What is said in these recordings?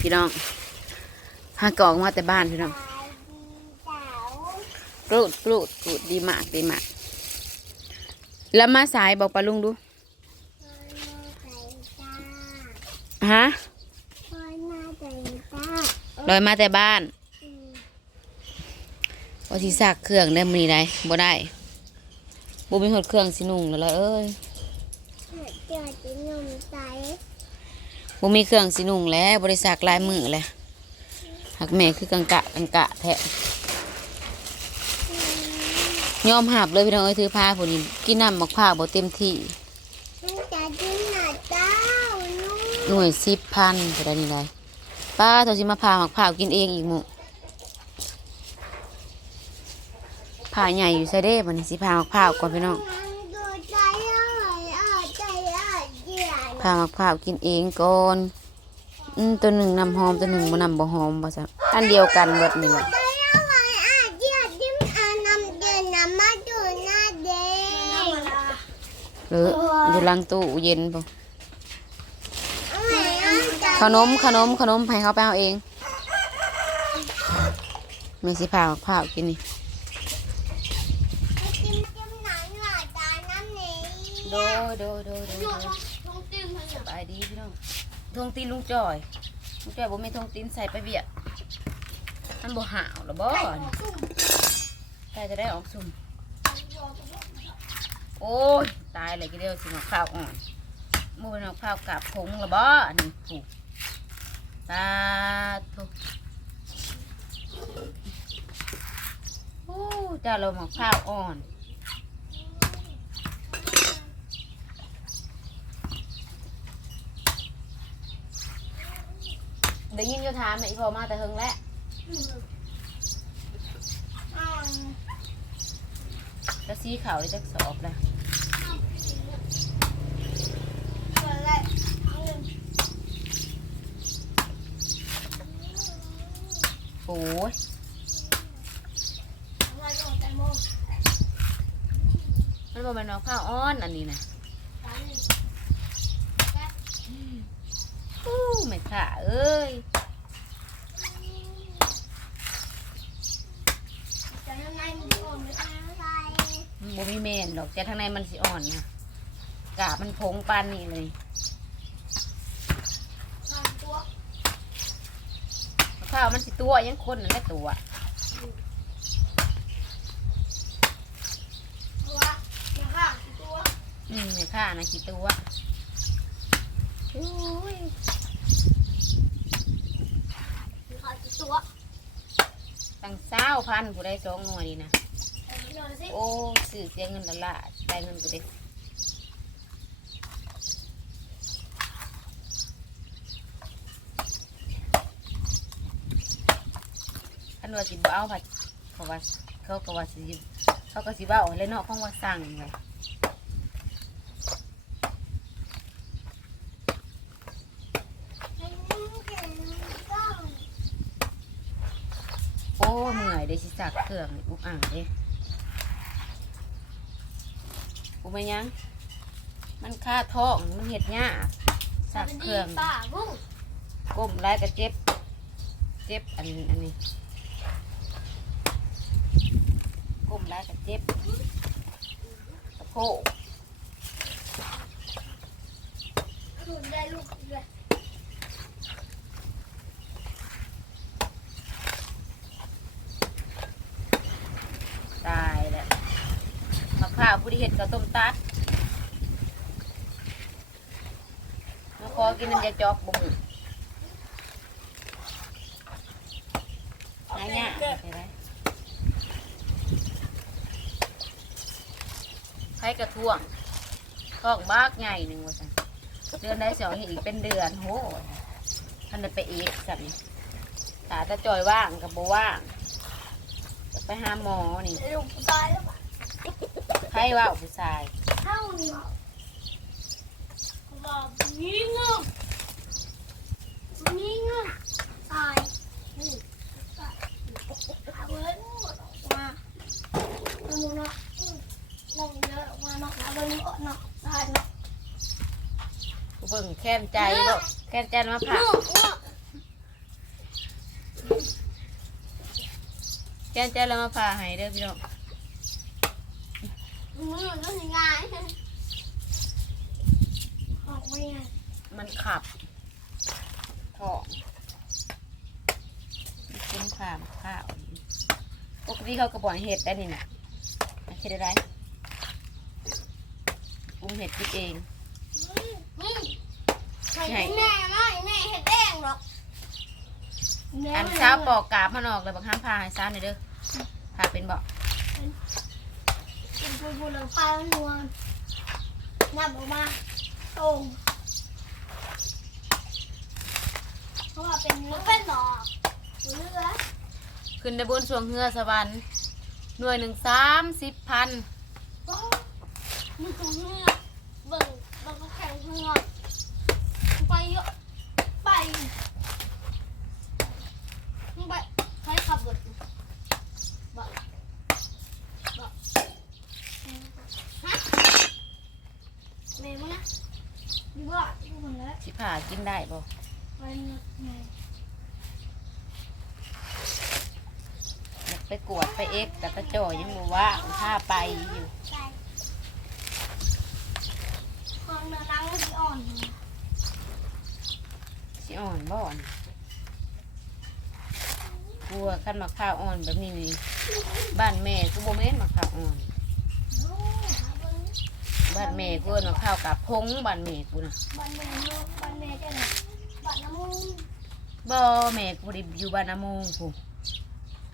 พี่น้องหากอกมาแต่บ้านพี่น้องกรูดกรูดกรูดดีมากดีมาก แล้วมาสายบอกปลาลุงดูฮะลอยมาแต่บ้านว่าสิซักเครื่องได้มือได้บ่ได้บ่มีหดเครื่องสินุ่งแล้วล่ะเอ้ย บ่มีเครื่องสินุ่งแล้วบ่ได้ซักลายมือแล้วหักแม่คือกังกะกังกะแท้ยอมหับเลยพี่น้องเอ้ยถือผ้าผู้นี้กินน้ำมักผ้าวบ่เต็มที่หน่วยสิบพันจะได้นี่ไรป้าโทรสิมาพาหมักผ้าวกินเองอีกหมู่ผ้าใหญ่อยู่ใส่เด้มันสิพาหมักผ้าวก่อนพี่น้อง พาหมักผ้าวกินเองก่อนอืมตัวหนึ่งนำหอมตัวหนึ่งบ่นำบ่หอมบ่ซะอันเดียวกันเบิดนี่แหละหรืออยู่หลังตู้เย็นบ่ขนมขนมขนมให้เขาไปเอาเองไม่สิพาหมักผ้าวกินนี่โดยโดยโดยโดยโดยสบายดีพี่น้องทงตีนลุงจอยลุงจอยบ่มีทงตีนใส่ไปเบียดมันบ่หาวหรอบ่นี่ใส่จะได้ออกสุ่มโอ้ยตายเลยกีเดียวสิมะพร้าวอ่อนมูเป็นมะพร้าวกาบผงหรอบ่อันนี้ถูกตาทุกโอ้จ้าเราหมะพร้าวอ่อน ได้ยินอยู่ถามแม่อีพอมาแต่เฮงแล้วจะซีขาวได้จักสอบเลยโอ้ยมันบอกเป็นน้องข้าวอ้อนอันนี้นะอู้ไม่ ค่ะ เอ้ยมันบ่มีเมนดอกแต่ทางในมันสิอ่อนนะกาบมันพงปานนี่เลยข้าวมันสิตัวยังคนนั่นแหละตัวอืมไม่ค่านะกี่ตัวโอ้ย ตั้งเศร้าพันผู้ได้สองหน่วยนี่นะโอ้สื่อเสียเงินละละได้เงินกูเด็กขันว่าสิบ่เอาผัดเขาว่าเขาก็ว่าสิเขาก็สิบ่เอาเลยเนาะของว่าสั่งไงโอ้เมื่อยได้สิสักเครื่องอุอ่างด้กูไปยัง มันค่าท้องมันเห็ดหญ้ากสักเครื่องป้าบุ้งก้มไล่ก็เจ็บ เจ็บอันอันนี้ก้มไล่ก็เจ็บสะโพกดูได้ลูกเลย ตายแล้วมะพ ร้าวผู้ที่เห็ดข้าวต้มตัดมาขอกินน้ำยาจอกบุ้งหายากใช่ไหมใครกระท่วงทองบากใหญ่หนึ่งวันเดือนได้สองอีกเป็นเดือนโหท่านได้ไปอีกสันตาตาจอยว่างกับโบว่างจะไปหาหมอนี่ตายแล้ว ใครว่าผู้ชายเข้านี้บอกมีเงินมีเงินตายเอาเงินออกมาเอาเงินออกมาเยอะมาเนาะเอาเงินออนาะตายเนาะเบิ่งแค้นใจบ่แค้นใจมาผ่าแค้นใจแล้วมาผ่าให้เด้อพี่น้อง มือก็สิง่ายออกไม่ง่ายมันขับท้องกินข้าวข้าวปกติเขากระบอกเห็ดได้นี่นะเห็ดอะไรปรุงเห็ดกินเองนี่ใส่แน่แน่เห็ดแดงหรอกอันเช้าปอกกาบมันออกเลยบางห้ามพาให้ซ้าหน่อยเด้อพาเป็นบอก เป็นปูปูหลังคาหนวลนับออกมาตรงเพราะว่าเป็นเนื้อเป็นหนอกเลือขึ้นในบนสวงเฮือสวรรค์หน่วยหนึ่งสามสิบพันมีตรงเนื้อเบิ่งเบิ่งก็แข็งเนื้อไปเยอะไปมึงไปใครขับรถบอกบอกฮะเมย์มึงนะ ดีบ่ดีหมดแล้วสิผ่ากินได้บ่ไปเนื้อเมย์อยากไปกวดไปเอ็กซ์แต่กระโจอยยังบอกว่าถ้าไปอยู่ไปความเนื้อนังมันสิอ่อนอยู่สิอ่อนบ่อนกลัวขั้นมะพร้าวอ่อนแบบนี้นี่บ้านแม่กูโบเมนมะพร้าวอ่อนโอ้หาเบิ่ง บ้านแม่กูเอิ้นมะพร้าวกับพงบ้านแม่กูนะบ้านแม่เนาะบ้านแม่เจ้าน่ะบ้านน้ำมูกบ่แม่กูได้อยู่บ้านนาโมงกู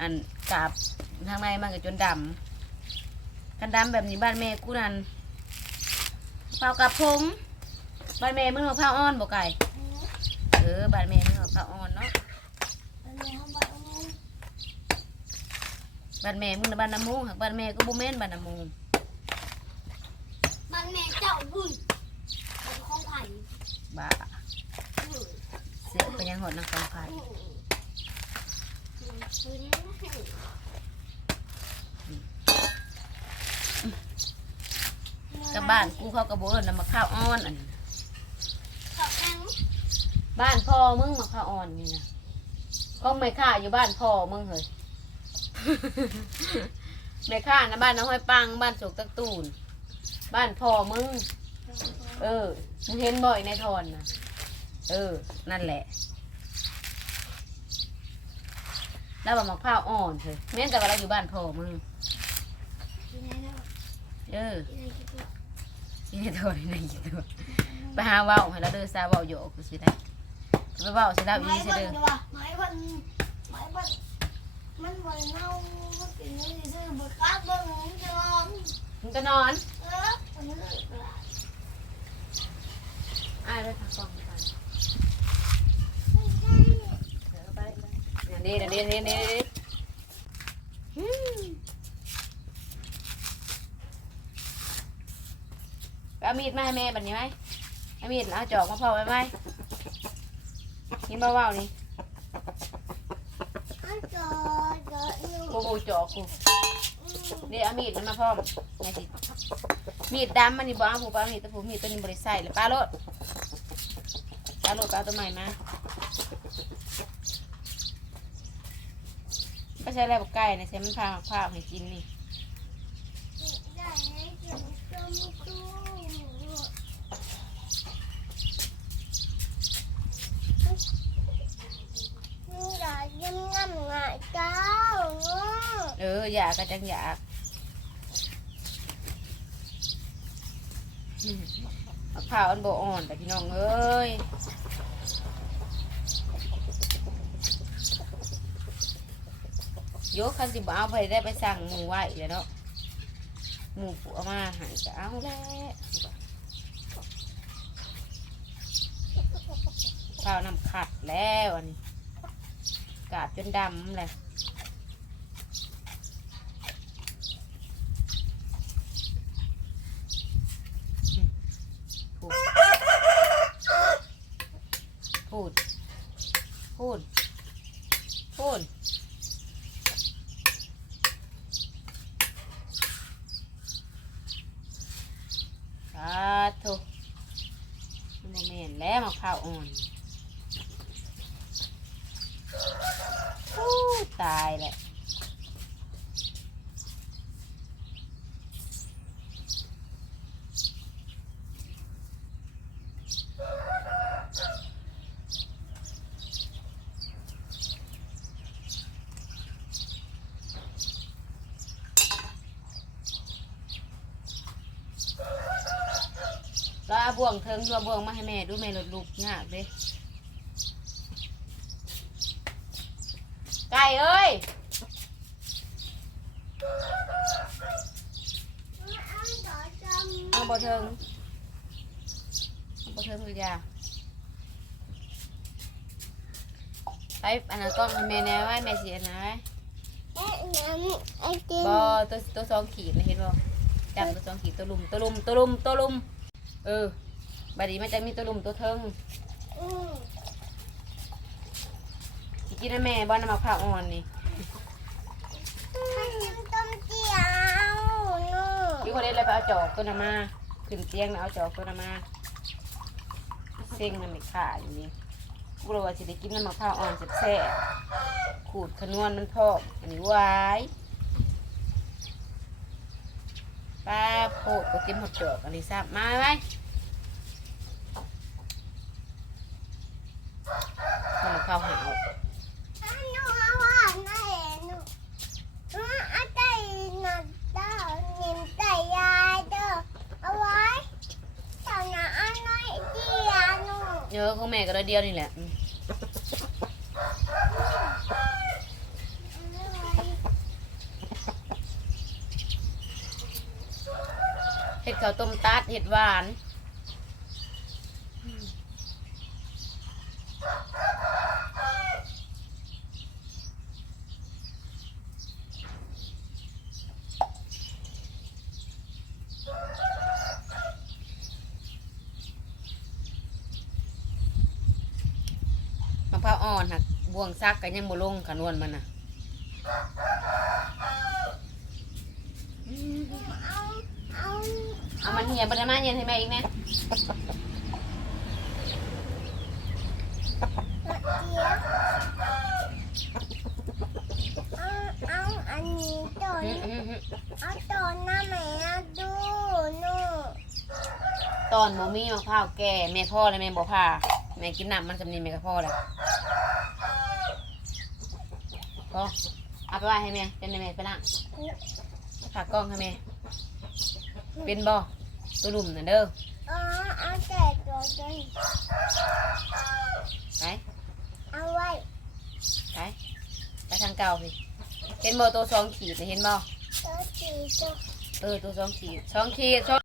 อันกาบทางในมันก็จนดำกันดำแบบนี้บ้านแม่กูนั่นมะพร้าวกับพงบ้านแม่มึงมะพร้าวอ่อนบ่ไก่อืมเออบ้านแม่มึงมะพร้าวอ่อนเนาะบ้านแม่เขาบ้านน้ำมูกบ้านแม่มึงน่ะบ้านนาโมงหักบ้านแม่กูบ่แม่นบ้านนาโมงบ้าน แม่เจ้าบุญบ้านของไผ่บ้าอืมเสือไปยังหดนครพันอืมอืมอืมกับบ้านกูเขากระโบเอิ้นน่ะมะพร้าวอ่อนอันนี้เขาแข็งบ้านพ่อมึงมะพร้าวอ่อนนี่นะก็ไม่ค่าอยู่บ้านพ่อมึงเฮ้ยไม่ค่านะบ้านน้องห้อยปังบ้านโศกตักตูน บ้านพ่อมึง เออ มึงเห็นบ่อยในทอนนะเออ นั่นแหละ แล้วบอกมะพร้าวอ่อนเฮ้ยแม้แต่ว่าเราอยู่บ้านพ่อมึง เอออยู่ไหนในทอนในยี่ตัวไปหาว้าวให้เราเด้อซาว้าวโยกสิได้ไปว้าวสิเราอีไม้สิเบิ่เด้งอดีกว่าไม้บิ่งไม้เบิ่งมันบ่ได้เน่ามันกินนี่ซื่อบ่กล้าเบิ่งมันจะนอน มึงก็นอนเออมันเลิกละอ้ายไปพักก่อนก่อนเดี๋ยวไปเลยนี่นี่นี่นี่นี่อืมไปเอามีดมาให้แม่บัดนี้ไหมเอามีดเอาจอกมาเผาไว้ไหมกินเบาๆนี่อ้าวจอจออยู่โบโบจอกกูอืม เดี๋ยวเอามีดมันมาพร้อมไงสิมีดดำมันนี่บ่เอาผูปลามีดแต่ผูมีดตัวนี้บริใส่เลยปลาโลดปลาโลดปลาตัวใหม่มาก็ใช้อะไรบกไก่เนี่ยใช้มันพามาพร้าวให้กินนี่ ได้ให้เก็บจมูกตู้นี่อยากยิ้มง่ำง่ายเจ้าเนาะ เอออยากก็จังอยากมะพร้าวอันโบอ่อนแต่พี่น้องเอ้ยโยกคันสิบเอาไปได้ไปสั่งหมูไว้เลยเนาะหมูผัวมาหายก็เอาแล้วข้าวน้ำขัดแล้วอันนี้กาดจนดำเลยอืมพูด พูด พูด พูด สา ธุมันโมเมนแล้วมะพร้าวอ่อนตายแหละ บ่วงเทิงตัวบ่วงมาให้แม่ดูแม่ลดลูกยากเด้ไก่เอ้ยเอาบ่เทิงเอาบ่เทิงเลยาไปอันนั้นกล้องให้แม่แน่ไว้แม่เสียนะไว้บ่ตัวตัวสองขีดนะเห็นบ่จำตัวสองขีดตัวลุมตัวลุมตัวลุมตัวลุมเออ บัดนี้มันจะมีตัวลุมตัวเทิงสิกินนะแม่บ่น้ำมะพร้าวอ่อนนี่พี่คนนี้เลยไปเอาจอกตัวนั้นมา ขึ้นเตียงแล้วเอาจอกตัวนั้นมาเซ็งมันไม่ขาดอย่างนี้กูรู้ว่าสิได้กินน้ำมะพร้าวอ่อนแซ่บๆขูดขนวนมันพอกอันนี้ไว้ป้าโพดก็กินหมดจอกอันนี้ทราบมาไหมมัน ข้าวหาวเยอะของแม่ก็ได้เดียวนี่แหละเห็ดข้าวต้มตัดเห็ดหวานมะพร้าว อ่อนหักบวงซักกันยังบ่ลงขนวนมันน่ะอืมเอามันเหี่ยบไดมาเย็นให้แม่อีกแน่อันนี้ตัวอืนี้มอืมอืมเอาตัวหน้าแม่ดูนู่นตอนบ่มีมะพร้าวแก่แม่พ่อเลยแม่บ่พาแม่กินน้ำมันสำนีแม่ก็พ่อเลยพอเอาไปไว้ให้แม่เป็นแม่ไปนั่งฝากกล้องให้แม่เป็นบ่ตัวลุ่มน่ะเด้ออ๋อเอาแต่ตัวตัวนี้ไปเอาไว้ไปไปทางเก่าพี่เห็นบ่ตัวสองขีดน่ะเห็นบ่ตัวสีตัวเออตัวสองขีดสองขีดสอง